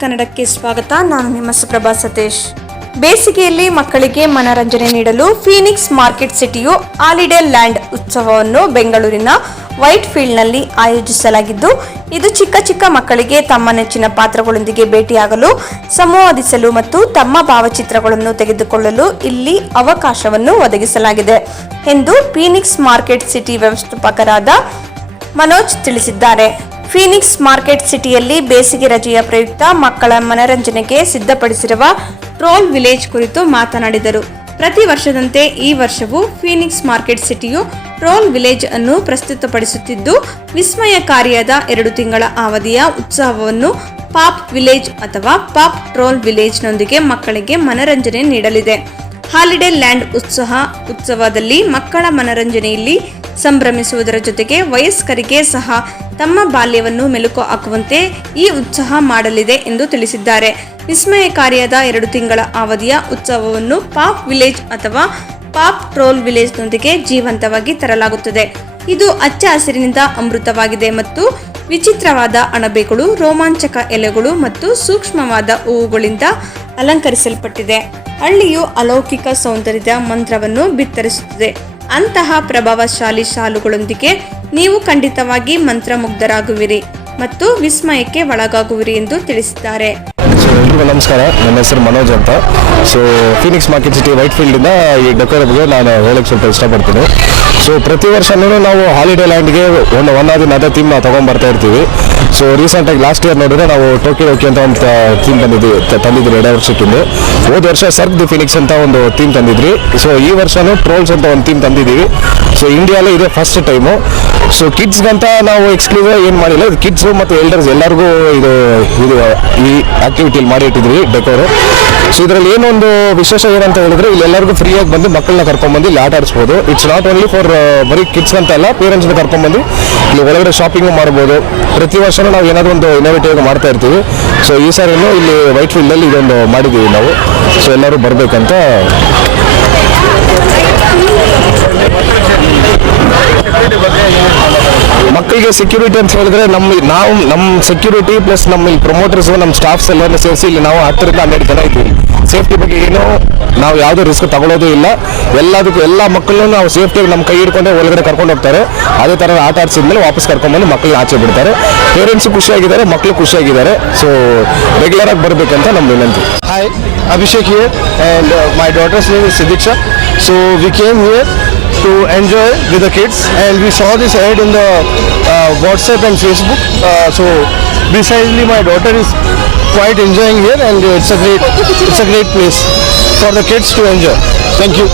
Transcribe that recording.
ಕನ್ನಡಕ್ಕೆ ಸ್ವಾಗತ. ನಾನು ನಿಮ್ಮ ಸುಪ್ರಭಾ ಸತೀಶ್. ಬೇಸಿಗೆಯಲ್ಲಿ ಮಕ್ಕಳಿಗೆ ಮನರಂಜನೆ ನೀಡಲು ಫೀನಿಕ್ಸ್ ಮಾರ್ಕೆಟ್ ಸಿಟಿಯು ಹಾಲಿಡೇ ಲ್ಯಾಂಡ್ ಉತ್ಸವವನ್ನು ಬೆಂಗಳೂರಿನ ವೈಟ್ ಫೀಲ್ಡ್ನಲ್ಲಿ ಆಯೋಜಿಸಲಾಗಿದ್ದು, ಇದು ಚಿಕ್ಕ ಚಿಕ್ಕ ಮಕ್ಕಳಿಗೆ ತಮ್ಮ ನೆಚ್ಚಿನ ಪಾತ್ರಗಳೊಂದಿಗೆ ಭೇಟಿಯಾಗಲು ಸಂವಾದಿಸಲು ಮತ್ತು ತಮ್ಮ ಭಾವಚಿತ್ರಗಳನ್ನು ತೆಗೆದುಕೊಳ್ಳಲು ಇಲ್ಲಿ ಅವಕಾಶವನ್ನು ಒದಗಿಸಲಾಗಿದೆ ಎಂದು ಫೀನಿಕ್ಸ್ ಮಾರ್ಕೆಟ್ ಸಿಟಿ ವ್ಯವಸ್ಥಾಪಕರಾದ ಮನೋಜ್ ತಿಳಿಸಿದ್ದಾರೆ. ಫೀನಿಕ್ಸ್ ಮಾರ್ಕೆಟ್ ಸಿಟಿಯಲ್ಲಿ ಬೇಸಿಗೆ ರಜೆಯ ಪ್ರಯುಕ್ತ ಮಕ್ಕಳ ಮನರಂಜನೆಗೆ ಸಿದ್ಧಪಡಿಸಿರುವ ಟ್ರೋಲ್ ವಿಲೇಜ್ ಕುರಿತು ಮಾತನಾಡಿದರು. ಪ್ರತಿ ವರ್ಷದಂತೆ ಈ ವರ್ಷವೂ ಫೀನಿಕ್ಸ್ ಮಾರ್ಕೆಟ್ ಸಿಟಿಯು ಟ್ರೋಲ್ ವಿಲೇಜ್ ಅನ್ನು ಪ್ರಸ್ತುತಪಡಿಸುತ್ತಿದ್ದು, ವಿಸ್ಮಯಕಾರಿಯಾದ ಎರಡು ತಿಂಗಳ ಅವಧಿಯ ಉತ್ಸವವನ್ನು ಪಾಪ್ ವಿಲೇಜ್ ಅಥವಾ ಪಾಪ್ ಟ್ರೋಲ್ ವಿಲೇಜ್ನೊಂದಿಗೆ ಮಕ್ಕಳಿಗೆ ಮನರಂಜನೆ ನೀಡಲಿದೆ. ಹಾಲಿಡೇ ಲ್ಯಾಂಡ್ ಉತ್ಸವ ಉತ್ಸವದಲ್ಲಿ ಮಕ್ಕಳ ಮನರಂಜನೆಯಲ್ಲಿ ಸಂಭ್ರಮಿಸುವುದರ ಜೊತೆಗೆ ವಯಸ್ಕರಿಗೆ ಸಹ ತಮ್ಮ ಬಾಲ್ಯವನ್ನು ಮೆಲುಕು ಹಾಕುವಂತೆ ಈ ಉತ್ಸವ ಮಾಡಲಿದೆ ಎಂದು ತಿಳಿಸಿದ್ದಾರೆ. ವಿಸ್ಮಯಕಾರಿಯಾದ ಎರಡು ತಿಂಗಳ ಅವಧಿಯ ಉತ್ಸವವನ್ನು ಪಾಪ್ ವಿಲೇಜ್ ಅಥವಾ ಪಾಪ್ ಟ್ರೋಲ್ ವಿಲೇಜ್ನೊಂದಿಗೆ ಜೀವಂತವಾಗಿ ತರಲಾಗುತ್ತದೆ. ಇದು ಹಚ್ಚ ಹಸಿರಿನಿಂದ ಅಮೃತವಾಗಿದೆ ಮತ್ತು ವಿಚಿತ್ರವಾದ ಅಣಬೆಗಳು, ರೋಮಾಂಚಕ ಎಲೆಗಳು ಮತ್ತು ಸೂಕ್ಷ್ಮವಾದ ಹೂವುಗಳಿಂದ ಅಲಂಕರಿಸಲ್ಪಟ್ಟಿದೆ. ಹಳ್ಳಿಯು ಅಲೌಕಿಕ ಸೌಂದರ್ಯದ ಮಂತ್ರವನ್ನು ಬಿತ್ತರಿಸುತ್ತದೆ. ಅಂತಹ ಪ್ರಭಾವಶಾಲಿ ಶಾಲುಗಳೊಂದಿಗೆ ನೀವು ಖಂಡಿತವಾಗಿ ಮಂತ್ರಮುಗ್ಧರಾಗುವಿರಿ ಮತ್ತು ವಿಸ್ಮಯಕ್ಕೆ ಒಳಗಾಗುವಿರಿ ಎಂದು ತಿಳಿಸಿದ್ದಾರೆ. ನಮಸ್ಕಾರ. ನನ್ನ ಹೆಸರು ಮನೋಜ್ ಅಂತ. So Phoenix market city white ಫೀಲ್ಡಿಂದ ಈ ಡೆಕೋರ್ ಬಗ್ಗೆ ನಾನು ಹೇಳಕ್ಕೆ ಸ್ವಲ್ಪ ಇಷ್ಟಪಡ್ತೀನಿ. ಸೊ ಪ್ರತಿ ವರ್ಷನೂ ನಾವು ಹಾಲಿಡೇ ಲ್ಯಾಂಡ್ಗೆ ಒಂದು ಒನ್ ಆದ ಅದೇ ಥೀಮ್ ನಾವು ತೊಗೊಂಡ್ಬರ್ತಾ ಇರ್ತೀವಿ. ಸೊ ರೀಸೆಂಟಾಗಿ ಲಾಸ್ಟ್ ಇಯರ್ ನೋಡಿದ್ರೆ ನಾವು ಟೋಕಿ ಓಕೆ ಅಂತ ಒಂದು ಥೀಮ್ ತಂದಿದ್ವಿ ತಂದಿದ್ರು ಎರಡು ವರ್ಷಕ್ಕಿಂತ ಹೋದ ವರ್ಷ ಸರ್ಕ್ ದಿ ಫಿನಿಕ್ಸ್ ಅಂತ ಒಂದು ಥೀಮ್ ತಂದಿದ್ರಿ ಸೊ ಈ ವರ್ಷನೂ ಟ್ರೋಲ್ಸ್ ಅಂತ ಒಂದು ಥೀಮ್ ತಂದಿದ್ದೀವಿ. ಸೊ ಇಂಡಿಯಾಲೇ ಇದೇ ಫಸ್ಟ್ ಟೈಮು ಸೊ ಕಿಡ್ಸ್ಗಂತ ನಾವು ಎಕ್ಸ್ಕ್ಲೂಸಿವ್ ಏನು ಮಾಡಿಲ್ಲ. ಕಿಡ್ಸು ಮತ್ತು ಎಲ್ಡರ್ಸ್ ಎಲ್ಲರಿಗೂ ಇದು ಇದು, ಈ ಆಕ್ಟಿವಿಟಿಲಿ ಮಾಡಿ ಇಟ್ಟಿದ್ವಿ ಡೆಕೋರು ಸೊ ಇದರಲ್ಲಿ ಏನೊಂದು ವಿಶೇಷ ಏನಂತ ಹೇಳಿದ್ರೆ, ಇಲ್ಲಿ ಎಲ್ಲರಿಗೂ ಫ್ರೀಯಾಗಿ ಬಂದು ಮಕ್ಕಳನ್ನ ಕರ್ಕೊಂಡ್ಬಂದು ಇಲ್ಲಿ ಆಟ ಆಡಿಸ್ಬೋದು. ಇಟ್ಸ್ ನಾಟ್ ಓನ್ಲಿ ಫಾರ್ ಬರೀ ಕಿಡ್ಸ್ ಅಂತ ಅಲ್ಲ ಪೇರೆಂಟ್ಸ್ನ ಕರ್ಕೊಂಡ್ಬಂದು ಇಲ್ಲಿ ಒಳಗಡೆ ಶಾಪಿಂಗು ಮಾಡ್ಬೋದು. ಪ್ರತಿ ವರ್ಷನೂ ನಾವು ಏನಾದರೂ ಒಂದು ಇನೋವೇಟಿವ್ ಮಾಡ್ತಾ ಇರ್ತೀವಿ. ಸೊ ಈ ಸಾರಿನೂ ಇಲ್ಲಿ ವೈಟ್ ಫೀಲ್ಡಲ್ಲಿ ಇದೊಂದು ಮಾಡಿದ್ದೀವಿ ನಾವು. ಸೊ ಎಲ್ಲರೂ ಬರಬೇಕಂತ ಮಕ್ಕಳಿಗೆ ಸೆಕ್ಯೂರಿಟಿ ಅಂತ ಹೇಳಿದ್ರೆ ನಮ್ಮ ನಾವು ನಮ್ಮ ಸೆಕ್ಯೂರಿಟಿ ಪ್ಲಸ್ ನಮ್ಮ ಇಲ್ಲಿ ಪ್ರಮೋಟರ್ಸ್ ನಮ್ಮ ಸ್ಟಾಫ್ಸ್ ಎಲ್ಲರನ್ನ ಸೇರಿಸಿ ಇಲ್ಲಿ ನಾವು ಹತ್ತರಿಂದ ಹನ್ನೆರಡು ಜನ ಇದ್ದೀವಿ. ಸೇಫ್ಟಿ ಬಗ್ಗೆ ಏನು ನಾವು ಯಾವುದೇ ರಿಸ್ಕ್ ತಗೊಳ್ಳೋದು ಇಲ್ಲ. ಎಲ್ಲದಕ್ಕೂ ಎಲ್ಲ ಮಕ್ಕಳನ್ನು ನಾವು ಸೇಫ್ಟಿಯಾಗಿ ನಮ್ಮ ಕೈ ಹಿಡ್ಕೊಂಡೆ ಒಳಗಡೆ ಕರ್ಕೊಂಡು ಹೋಗ್ತಾರೆ. ಅದೇ ಥರ ಆಟ ಆಡಿಸಿದ್ಮೇಲೆ ವಾಪಸ್ ಕರ್ಕೊಂಡ್ಬಂದು ಮಕ್ಕಳು ಆಚೆ ಬಿಡ್ತಾರೆ. ಪೇರೆಂಟ್ಸ್ ಖುಷಿಯಾಗಿದ್ದಾರೆ ಮಕ್ಕಳು ಖುಷಿಯಾಗಿದ್ದಾರೆ. ಸೊ ರೆಗ್ಯುಲರ್ ಆಗಿ ಬರಬೇಕಂತ ನಮ್ಮ ವಿನಂತಿ. Hi Abhishek here and my daughter's name is Sidiksha. So, we came here to enjoy with the kids, and we saw this ad in the uh, WhatsApp and Facebook. Uh, so precisely, my daughter is quite enjoying here, and it's a great, it's a great place for the kids to enjoy. Thank you.